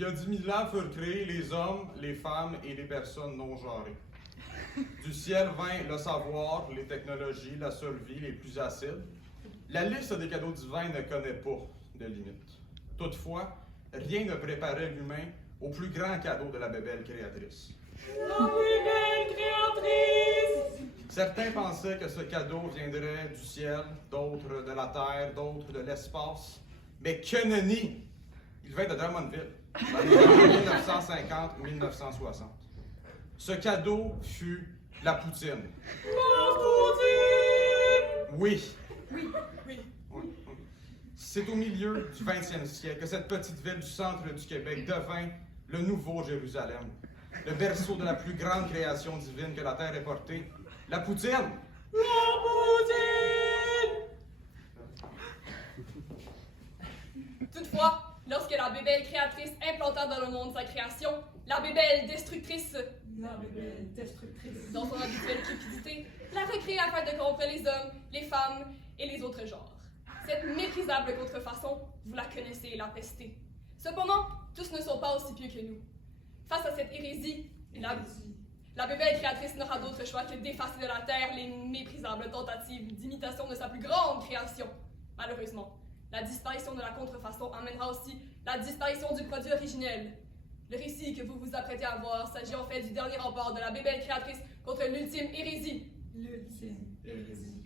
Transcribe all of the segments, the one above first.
y a 10 000 ans furent créés les hommes, les femmes et les personnes non genrées. Du ciel vint le savoir, les technologies, la seule vie, les plus acides. La liste des cadeaux divins ne connaît pas de limite. Toutefois, rien ne préparait l'humain au plus grand cadeau de la bébelle créatrice. La bébelle créatrice! Certains pensaient que ce cadeau viendrait du ciel, d'autres de la terre, d'autres de l'espace. Mais que nenni! Il vint de Drummondville, dans les années 1950-1960. Ce cadeau fut la poutine. La poutine! Oui. Oui. C'est au milieu du 20e siècle que cette petite ville du centre du Québec devint le nouveau Jérusalem, le berceau de la plus grande création divine que la terre ait portée, la poutine. La poutine! Toutefois, lorsque la bébelle créatrice implanta dans le monde sa création, la bébelle destructrice, La bébelle destructrice. dans son habituelle cupidité, la recrée afin de corrompre les hommes, les femmes et les autres genres. Cette méprisable contrefaçon, vous la connaissez et la pestez. Cependant, tous ne sont pas aussi pieux que nous. Face à cette hérésie, la bébelle créatrice n'aura d'autre choix que d'effacer de la terre les méprisables tentatives d'imitation de sa plus grande création. Malheureusement, la disparition de la contrefaçon amènera aussi la disparition du produit originel. Le récit que vous vous apprêtez à voir s'agit en fait du dernier rempart de la bébelle créatrice contre l'ultime hérésie. L'ultime hérésie.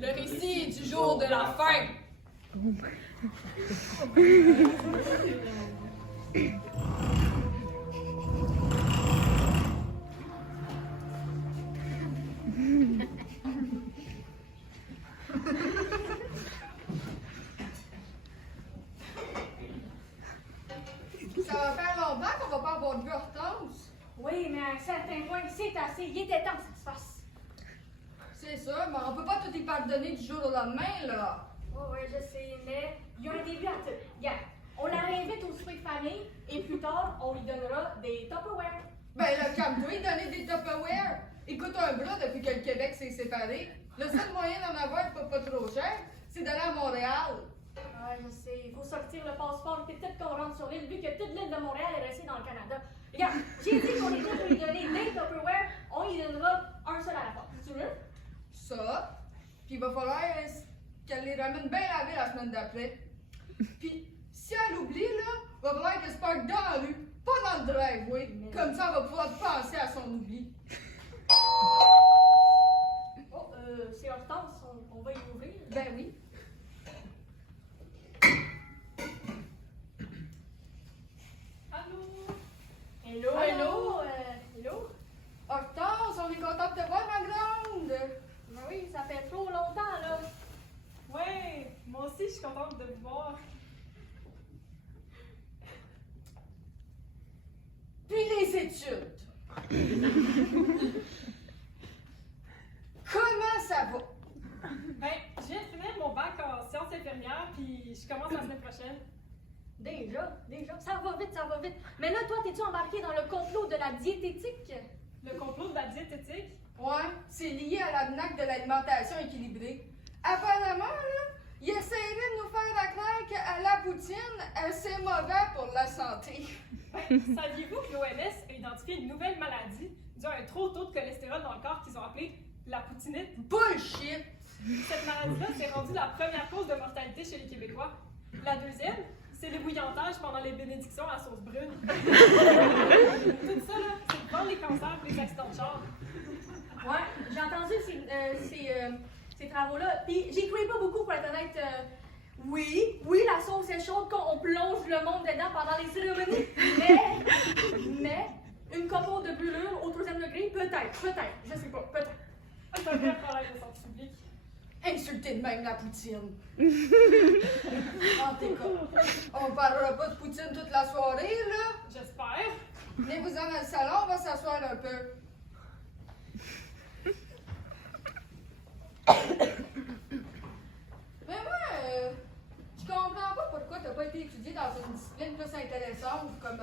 Le récit du jour de la fin. Ça va faire longtemps qu'on va pas avoir de vue Hortense. Oui, mais à un certain point, c'est assez. Il était temps que ça se fasse. C'est ça, mais on peut pas tout y pardonner du jour au lendemain, là. Oh, oui, je sais, mais il y a un début à tout. Regarde, on la réinvite au souper de famille et plus tard, on lui donnera des Tupperware. Ben là, calme-toi, donner des Tupperware. Écoute un bras depuis que le Québec s'est séparé. Le seul moyen d'en avoir pas trop cher, c'est d'aller à Montréal. Ah, je sais, il faut sortir le passeport et peut-être qu'on rentre sur l'île, vu que toute l'île de Montréal est restée dans le Canada. Regarde, j'ai dit qu'on était pour lui donner des Tupperware, on lui donnera un seul à la fois. Tu veux? Ça. Puis il va falloir qu'elle les ramène bien lavés la semaine d'après. Puis si elle oublie, là, il va falloir qu'elle se parque dans la rue, pas dans le driveway. Comme ça, elle va pouvoir penser à son oubli. Oh, c'est Hortense, on va y ouvrir. Ben oui. Allô? Hello, Allô? Hello? Hortense, on est content de te voir, ma grande. Ben oui, ça fait trop longtemps, là. Ouais, moi aussi je suis contente de vous voir. Puis les études. Comment ça va? Ben, je viens de finir mon bac en sciences infirmières, puis je commence la semaine prochaine. Déjà, ça va vite, ça va vite. Mais là, toi, t'es-tu embarqué dans le complot de la diététique? Le complot de la diététique. Ouais, c'est lié à l'almanach de l'alimentation équilibrée. Apparemment, là, il essaierait de nous faire croire que la poutine, c'est mauvais pour la santé. Ben, saviez-vous que l'OMS a identifié une nouvelle maladie due à un trop haut taux de cholestérol dans le corps qu'ils ont appelé la poutinite? Bullshit! Cette maladie-là s'est rendue la première cause de mortalité chez les Québécois. La deuxième, c'est l'ébouillantage pendant les bénédictions à sauce brune. Tout ça, là, c'est devant les cancers et les accidents de char. Ouais, j'ai entendu ces travaux-là. Puis j'y croyais pas beaucoup, pour être honnête. Oui, la sauce est chaude quand on plonge le monde dedans pendant les cérémonies. Mais, une copeaux de brûlure au 3e degré, peut-être, je sais pas, peut-être. C'est un vrai problème de santé publique. Insulter de même la poutine. En tout cas, on parlera pas de poutine toute la soirée, là. J'espère. Venez-vous-en dans le salon, on va s'asseoir un peu. Mais moi, je comprends pas pourquoi t'as pas été étudié dans une discipline plus intéressante comme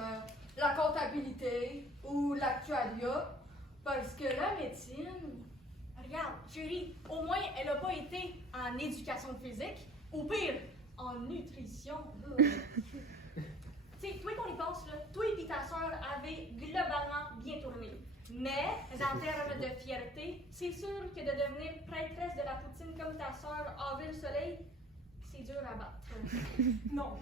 la comptabilité ou l'actuariat. Parce que la médecine, regarde, chérie, au moins elle a pas été en éducation physique, ou pire, en nutrition. Tu sais, toi qu'on y pense, là, toi et ta soeur avez globalement bien tourné. Mais, en termes de fierté, c'est sûr que de devenir prêtresse de la poutine comme ta soeur Avril Soleil, c'est dur à battre. Non.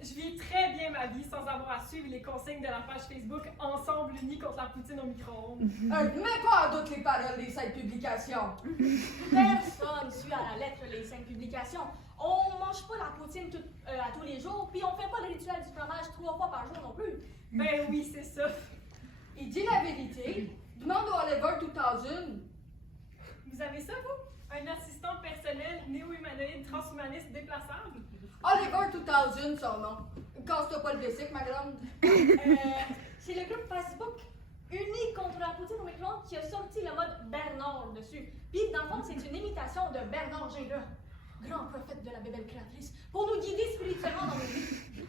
Je vis très bien ma vie sans avoir à suivre les consignes de la page Facebook Ensemble unis contre la poutine au micro-ondes. Mets pas en doute les paroles des 5 publications. Personne suit à la lettre les 5 publications. On mange pas la poutine à tous les jours, puis on fait pas le rituel du fromage 3 fois par jour non plus. Ben oui, c'est ça. Il dit la vérité. Demande au Oliver 2000. Vous avez ça, vous? Un assistant personnel néo-humanoïde transhumaniste déplaçable? Oliver 2000, son nom. Casse-toi pas le bicycle, ma grande. C'est le groupe Facebook Uni contre la poutine au micro-ondes qui a sorti le mode Bernard dessus. Puis, dans le fond, c'est une imitation de Bernard Gingras, grand prophète de la bébelle créatrice, pour nous guider spirituellement dans nos vies.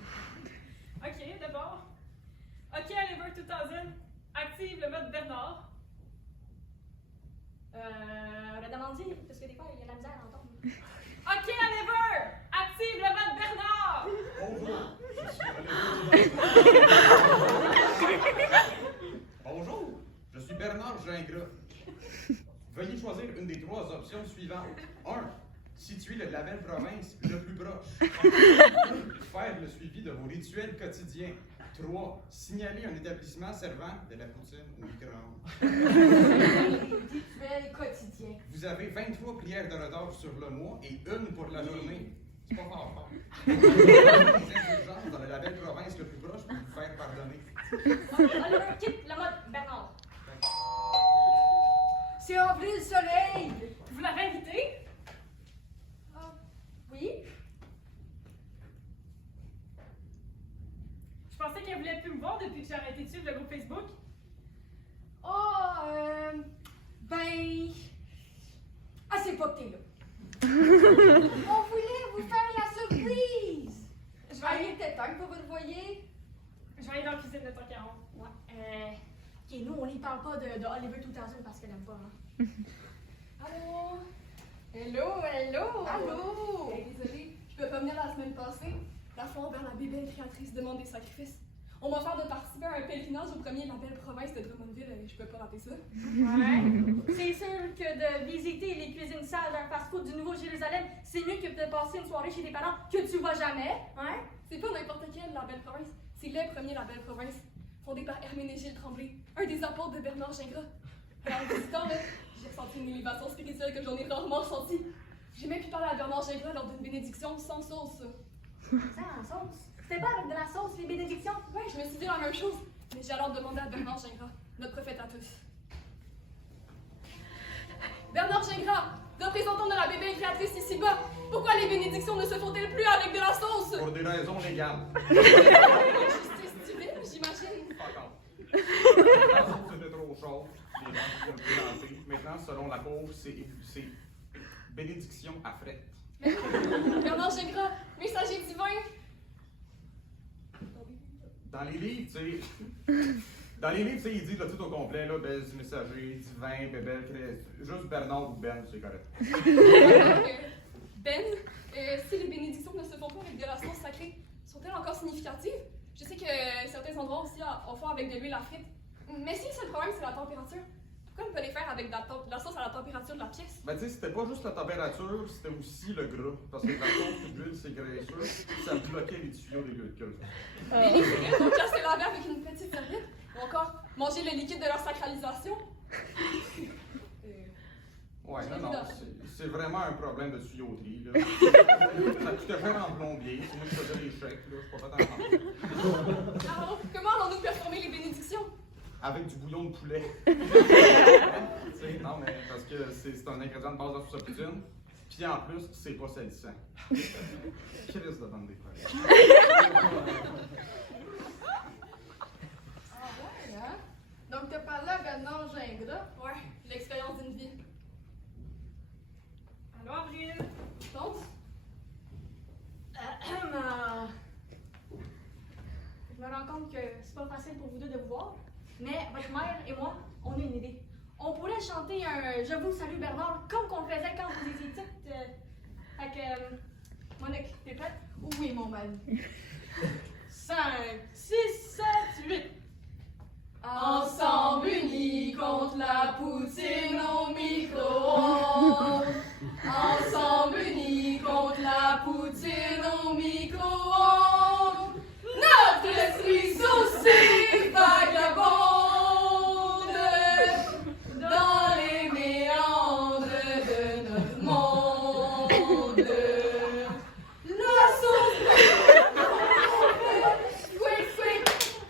Ok, d'abord. Ok, Oliver 2000, active le mode Bernard. Redemande-y, parce que des fois, il y a de la misère à entendre. Ok, Oliver, active le mode Bernard. Bonjour, je suis Bernard Gingras. Veuillez choisir une des 3 options suivantes. 1. Situer le label province le plus proche. 2. Faire le suivi de vos rituels quotidiens. 3. Signaler un établissement servant de la poutine au micro-ondes. Rituel quotidien. Vous avez 23 prières de retard sur le mois et une pour la journée. C'est pas fort. Des indulgences dans le label province le plus proche pour vous faire pardonner. Oliver quitte le mode Bernard. C'est Avril Soleil. Vous l'avez invité? Oui? Je pensais qu'elle voulait plus me voir depuis que j'ai arrêté de suivre le groupe Facebook. Ben... Ah, c'est pas que t'es là. On voulait vous faire la surprise. Je vais Il aller, était temps que vous le voyez. je vais aller dans la cuisine de ton caron. Ouais. Ok, nous, on n'y parle pas de Oliver 2000 parce qu'elle aime pas, hein. Allô? Hello! Allô? Désolée, je peux pas venir la semaine passée. La foi envers la bébelle créatrice demande des sacrifices. On m'a offert de participer à un pèlerinage au premier label province de Drummondville et je peux pas rater ça. Ouais. C'est sûr que de visiter les cuisines sales d'un fast-food du Nouveau-Jérusalem, c'est mieux que de passer une soirée chez tes parents que tu vois jamais, hein? C'est pas n'importe quel label province, c'est le premier label province, fondé par Herménégilde Tremblay, un des apôtres de Bernard Gingras. Alors, en visitant, là, j'ai ressenti une élévation spirituelle que j'en ai rarement ressentie. J'ai même pu parler à Bernard Gingras lors d'une bénédiction sans sauce. Sans la sauce. C'était pas avec de la sauce, les bénédictions? Ouais, je me suis dit la même chose, mais j'ai alors demandé à Bernard Gingras, notre prophète à tous. Bernard Gingras, représentant de la bébé créatrice ici-bas, pourquoi les bénédictions ne se font-elles plus avec de la sauce? Pour des raisons légales. Justice divine, j'imagine. Pas encore. C'était trop chaud. Les gens ont pu lancer. Maintenant, selon la cour, c'est bénédiction à fret. Bernard Gingras, messager divin. Dans les livres, tu sais. Dans les livres, tu sais, ils disent là, tout au complet, là, belles messager, divin, bébelle, juste Bernard ou Ben, c'est correct. Ben, si les bénédictions ne se font pas avec de la sauce sacrée, sont-elles encore significatives? Je sais que certains endroits aussi en font avec de l'huile à frites. Mais si le problème c'est la température, pourquoi on peut les faire avec de la sauce à la température de la pièce? Ben, tu sais, c'était pas juste la température, c'était aussi le gras. Parce que la sauce et l'huile, c'est graisseux, ça bloquait les tuyaux des véhicules. Et les fluides vont casser la verre avec une petite serviette? Ou encore, manger le liquide de leur sacralisation? Ouais, non, c'est vraiment un problème de tuyauterie, là. Ça coûtait cher en plombier, c'est moi qui faisais les chèques, là, je suis pas fait en Alors, comment allons-nous performer les bénédictions? Avec du bouillon de poulet. Tu sais, non, mais parce que c'est un ingrédient de base de sa poutine. Puis en plus, c'est pas salissant. Chris de bande des frères. Ah ouais, hein? Donc t'as parlé à Bernard Gingras. Ouais, l'expérience d'une vie. Allô, Avril? Donc, Je me rends compte que c'est pas facile pour vous deux de vous voir, mais votre mère et moi, on a une idée. On pourrait chanter un Je vous salue Bernard comme qu'on le faisait quand vous étiez petite. Fait que, Monique, t'es prête? Oui, mon mari. 5, 6, 7, 8. Ensemble unis contre la poutine au micro-ondes. Ensemble unis contre la poutine au micro-ondes. Notre esprit saucé vagabonde dans les méandres de notre monde. La sauce fouet,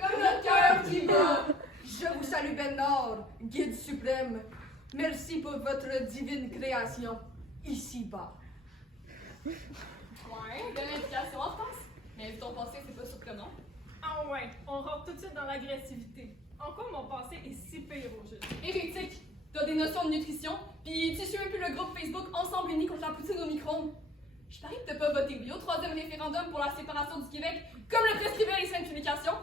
comme notre cœur qui bat. Je vous salue, Ben Nord, guide suprême. Merci pour votre divine création, ici-bas. Ouais, belle indication en France. Mais vu ton passé, c'est pas surprenant. Ah ouais, on rentre tout de suite dans l'agressivité. En quoi mon passé est si pire au juste? Hérétique, t'as des notions de nutrition, puis tu suis un peu le groupe Facebook Ensemble Unis contre la poutine au micro-ondes. Je parie que t'as pas voté oui au 3e référendum pour la séparation du Québec, comme le prescrivaient les saintes publications.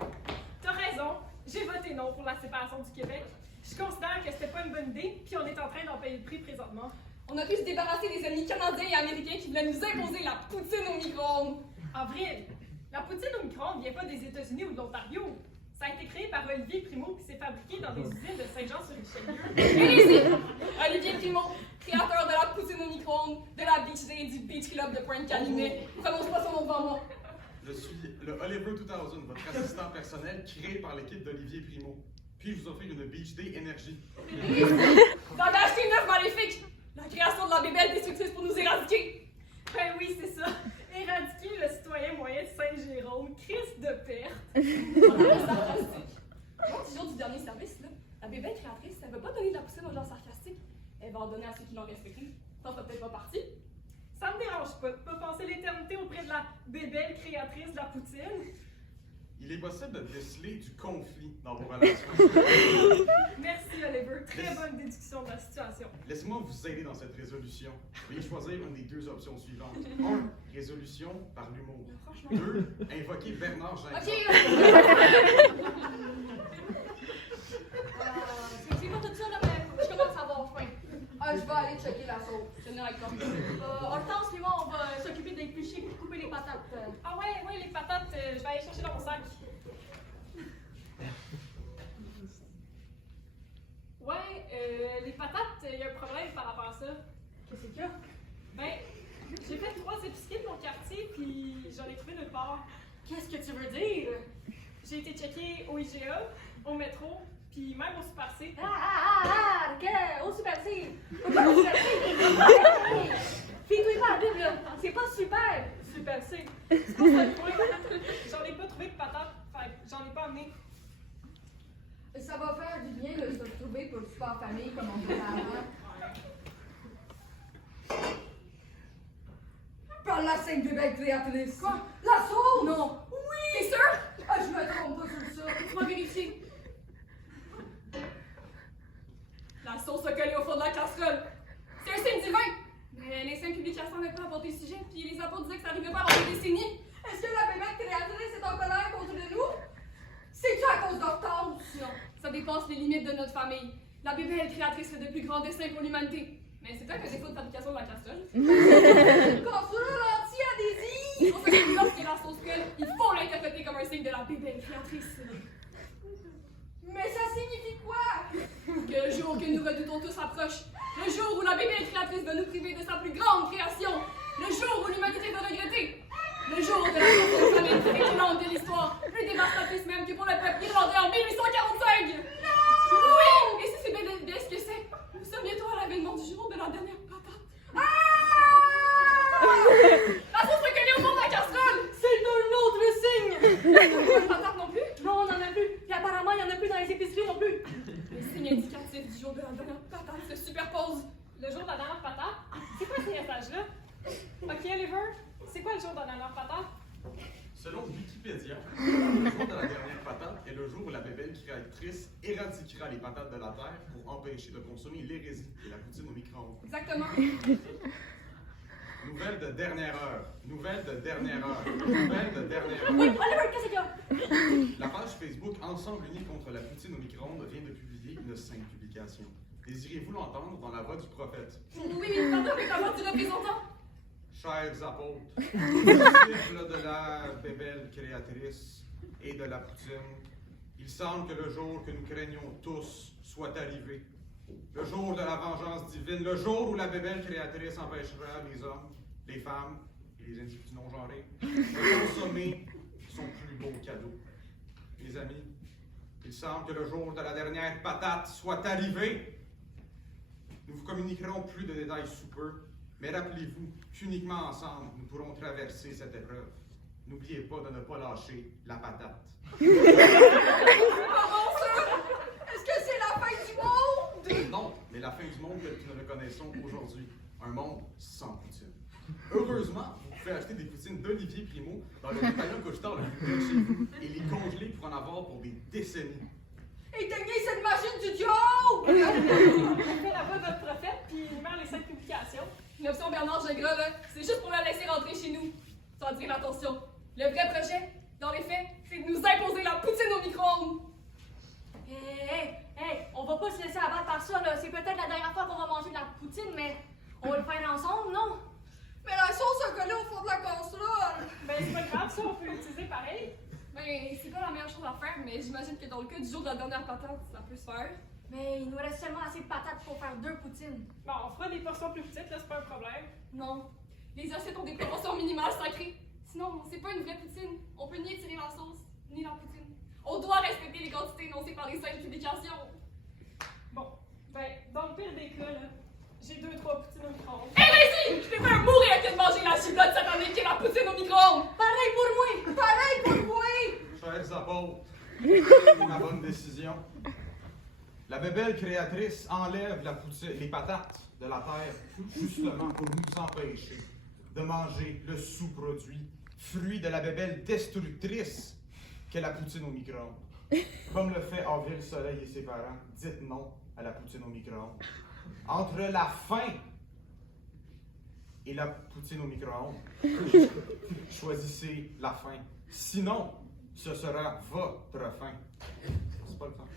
T'as raison, j'ai voté non pour la séparation du Québec. Je considère que c'était pas une bonne idée, puis on est en train d'en payer le prix présentement. On a pu se débarrasser des ennemis canadiens et américains qui voulaient nous imposer la poutine au micro-ondes. Avril, la poutine au micro-ondes vient pas des États-Unis ou de l'Ontario. Ça a été créé par Olivier Primo qui s'est fabriqué dans des usines de Saint-Jean-sur-Richelieu. Hérésie! Olivier Primo, créateur de la poutine au micro-ondes, de la Beach Day et du Beach Club de Pointe-Calumet. Prononce pas son nom devant moi. Je suis le Oliver 2000, votre assistant personnel créé par l'équipe d'Olivier Primo. Puis-je vous offrir une Beach Day énergie? T'en as acheté une œuvre maléfique! La création de la bébelle destructrice pour nous éradiquer! Ben oui, c'est ça. Éradiquer le citoyen moyen de Saint-Jérôme, crise de perte. Sarcastique. Lors du jour du dernier service, là, la bébelle créatrice, elle veut pas donner de la poutine aux gens sarcastiques. Elle va en donner à ceux qui l'ont respecté. T'en fais peut-être pas partie. Ça me dérange pas de pas passer l'éternité auprès de la bébelle créatrice de la poutine. Il est possible de déceler du conflit dans vos relations. Merci Oliver, très bonne déduction de la situation. Laissez-moi vous aider dans cette résolution. Veuillez choisir une des deux options suivantes. 1. Résolution par l'humour. Franchement. 2. Invoquer Bernard Gingras. Ok, C'est pas tout ça, là, mais je commence à avoir faim. Ah, je vais aller checker la sauce. je venais avec toi. Hortense et moi, on va s'occuper d'éplucher et couper les patates. Ah ouais, les patates, je vais aller chercher dans mon sac. Ouais, les patates, il y a un problème par rapport à ça. Qu'est-ce qu'il y a? Ben, j'ai fait 3 épiceries de mon quartier, puis j'en ai trouvé nulle part. Qu'est-ce que tu veux dire? J'ai été checker au IGA, au métro, puis même au Super C. Au Super C! Au Super C! Fais-toi pas la Bible, là! C'est pas super! Super C. C'est pas ça le point. J'en ai pas trouvé de patates, fait que j'en ai pas amené. Ça va faire du bien de se retrouver pour le super famille comme on faisait avant. Par la sainte bébelle créatrice. Quoi? La sauce? Non. T'es sûr? Ah, je me trompe pas sur ça. Laisse-moi vérifier. La sauce a collé au fond de la casserole. C'est un signe divin. Mais les saintes publications n'avaient pas apporté le sujet, puis les apôtres disaient que ça arrivait pas avant des décennies. Est-ce que la bébelle créatrice est en colère contre nous? C'est-tu à cause d'Hortense? Non, ça dépasse les limites de notre famille. La bébelle créatrice fait de plus grands desseins pour l'humanité. Mais c'est peut-être un défaut de fabrication de la casserole. Quand tu ralentis à des îles! C'est pour ça que lorsque la sauce colle, il faut l'interpréter comme un signe de la bébelle créatrice. Mais ça signifie quoi? Que le jour que nous redoutons tous approche. Le jour où la bébelle créatrice va nous priver de sa plus grande création. Le jour où l'humanité va regretter. Le jour de la première famine plus étonnante de l'histoire. Plus dévastatrice même que pour le peuple irlandais en 1845. Non! Oui! Et si c'est bien ce que c'est, nous sommes bientôt à l'avènement du jour de la dernière patate. La sauce est collée au fond de la casserole! C'est un autre signe! Pas de patate non plus? Non, on en a plus. Puis apparemment, il y en a plus dans les épiceries non plus. Les signes indicatifs du jour de la dernière patate se superposent. Le jour de la dernière patate? C'est quoi ce message-là? Ok, Oliver, c'est quoi le jour de la dernière patate? Selon Wikipédia, le jour de la dernière patate est le jour où la bébelle créatrice éradiquera les patates de la terre pour empêcher de consommer l'hérésie et la poutine au micro-ondes. Exactement. Nouvelle de dernière heure. Nouvelle de dernière heure. Nouvelle de dernière Oui, heure. Oliver, qu'est-ce qu'il y a? La page Facebook Ensemble Unis contre la poutine au micro-ondes vient de publier une sainte publication. Désirez-vous l'entendre dans la voix du prophète? Oui, pardon, avec la voix du représentant. Chers apôtres, disciples de la bébelle créatrice, et de la poutine, il semble que le jour que nous craignons tous soit arrivé. Le jour de la vengeance divine, le jour où la bébelle créatrice empêchera les hommes, les femmes et les individus non-genrés de consommer son plus beau cadeau. Mes amis, il semble que le jour de la dernière patate soit arrivé. Nous vous communiquerons plus de détails sous peu, mais rappelez-vous qu'uniquement ensemble, nous pourrons traverser cette épreuve. N'oubliez pas de ne pas lâcher la patate. Comment ça? Est-ce que c'est la fin du monde? Non, mais la fin du monde tel que nous le connaissons aujourd'hui. Un monde sans poutine. Heureusement, vous pouvez acheter des poutines d'Olivier Primo dans le détaillant Couche-Tard le plus près de chez vous et les congeler pour en avoir pour des décennies. Éteignez cette machine du diable! On fait la voix de votre prophète, puis il meurt les 5 publications. L'option Bernard Gingras, là, c'est juste pour la laisser rentrer chez nous. Sans dire attention. Le vrai projet, dans les faits, c'est de nous imposer la poutine au micro-ondes. Hey, on va pas se laisser abattre par ça, là. C'est peut-être la dernière fois qu'on va manger de la poutine, mais on va le faire ensemble, non? Mais la sauce a collé au fond de la casserole! Ben, c'est pas grave, ça, on peut l'utiliser pareil. Ben, c'est pas la meilleure chose à faire, mais j'imagine que dans le cas du jour de la dernière patate, ça peut se faire. Mais il nous reste seulement assez de patates pour faire 2 poutines. Bon, on fera des portions plus petites, là, c'est pas un problème. Non. Les assiettes ont des proportions minimales sacrées. Sinon, c'est pas une vraie poutine. On peut ni étirer la sauce, ni la poutine. On doit respecter les quantités énoncées par les 5 publications. Bon, ben, dans le pire des cas, là, j'ai 2-3 poutines au micro-ondes. Hérésie! Je préfère mourir que de manger la giblotte satanique qui est la poutine au micro-ondes! Pareil pour moi! Pareil pour moi! Chers apôtres, c'est ma bonne décision. La bébelle créatrice enlève les patates de la terre justement pour nous empêcher de manger le sous-produit, fruit de la bébelle destructrice qu'est la poutine au micro-ondes. Comme le fait Avril Soleil et ses parents, dites non à la poutine au micro-ondes. Entre la faim et la poutine au micro-ondes, choisissez la faim. Sinon, ce sera votre faim. C'est pas le temps.